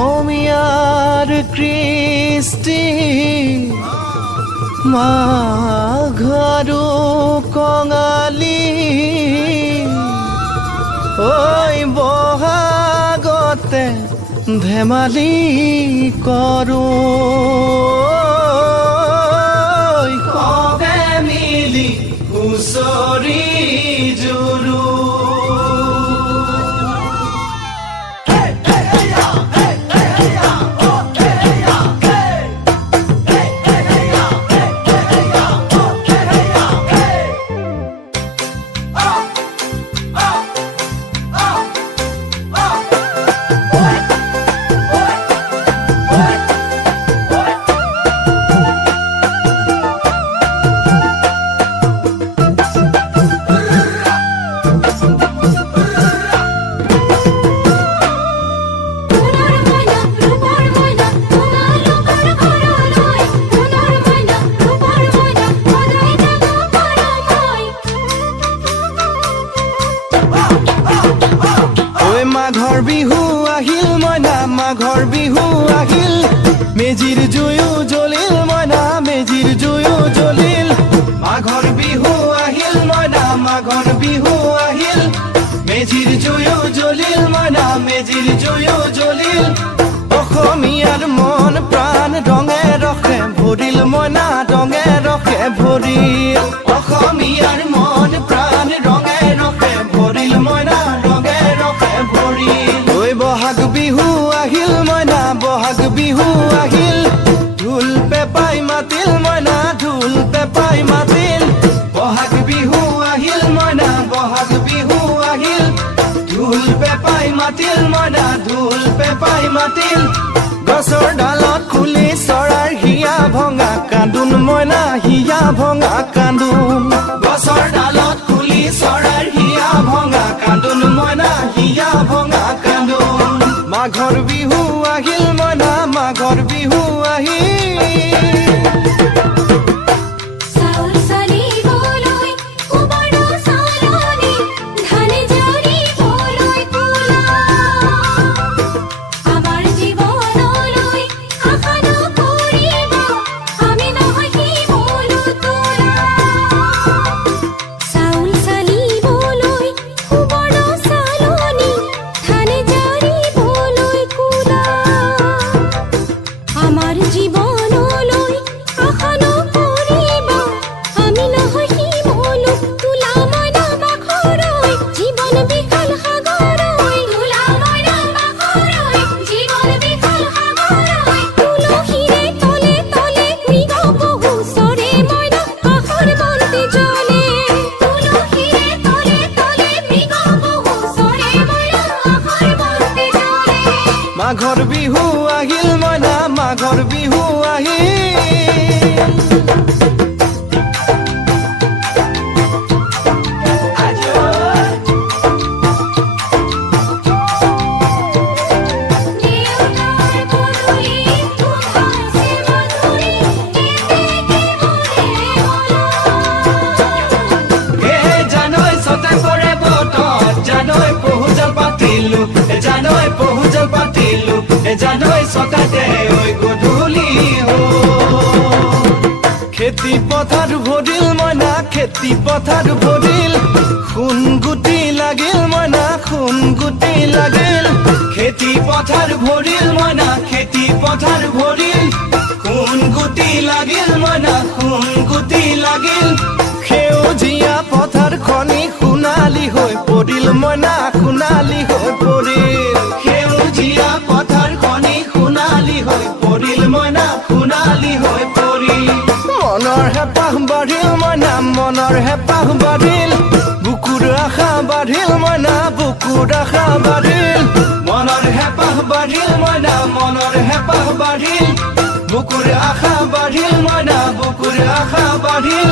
অসমীয়াৰ কৃষ্টি মাঘৰো কঙালী ঐ বহাগতে ধেমালি কৰোঁ সবে মিলি হুঁচৰি জুৰো মাঘৰ বিহু আহিল মইনা মাঘৰ বিহু আহিল মেজিৰ জুয়ো জ্বলিল মইনা মেজিৰ জুয়ো জ্বলিল মাঘৰ বিহু আহিল মইনা মাঘৰ বিহু আহিল মেজিৰ জুয়ো জ্বলিল মইনা মেজিৰ জুয়ো জ্বলিল অসমীয়াৰ মন প্ৰাণ ৰঙে ৰখে ভৰিল মইনা ৰঙে ৰখে ভৰিল অসমীয়াৰ মন প্ৰাণ ৰঙে ৰখে ভৰিল মইনা ৰঙে ৰখে ভৰিল ঐ বহাগ বিহু আহিল মইনা বহাগ বিহু আহিল ঢোল পেপাই মাতিল মইনা ঢোল পেপাই মাতিল বহাগ বিহু আহিল মইনা বহাগ বিহু আহিল ঢোল পেপাই মাতিল মইনা ঢোল পেপাই মাতিল গছৰ ডালত খুলি চৰাইৰ হিয়া ভঙা কান্দোন মইনা হিয়া ভঙা কান্দোন গছৰ ডালত খুলি চৰাইৰ হিয়া ভঙা কান্দোন মইনা হিয়া ভঙা কান্দোন মাঘৰ বিহু আহিল মইনা মাঘৰ বিহু আহিল মাঘৰ বিহু আহিল মইনা মাঘৰ বিহু আহিল জানৈ ছটা কৰে বতৰ জানৈ পহুজল পাতিলো জানৈ পহুজল পাতিলো জানৈ ছটাতে ঐ গধূলি খেতি পথাৰ ভৰিল মইনা খেতি পথাৰ ভৰিল সোণ গুটি লাগিল মইনা সোণ গুটি লাগিল খেতি পথাৰ ভৰিল মইনা খেতি পথাৰ ভৰিল সোণ গুটি লাগিল মইনা সোণ গুটি লাগিল সেউজীয়া পথাৰ খনি সোণালী হৈ পৰিল মইনা সোণালী হৈ পৰিল সেউজীয়া পথাৰ খনি সোণালী হৈ পৰিল মইনা সোণালী হৈ পৰিল বাঢ়িল মইনা মনৰ হেঁপাহ বাঢ়িল বুকুৰ আশা বাঢ়িল মইনা বুকুৰ আশা বাঢ়িল মনৰ হেঁপাহ বাঢ়িল মইনা মনৰ হেঁপাহ বাঢ়িল বুকুৰ আশা বাঢ়িল মইনা বুকুৰ আশা বাঢ়িল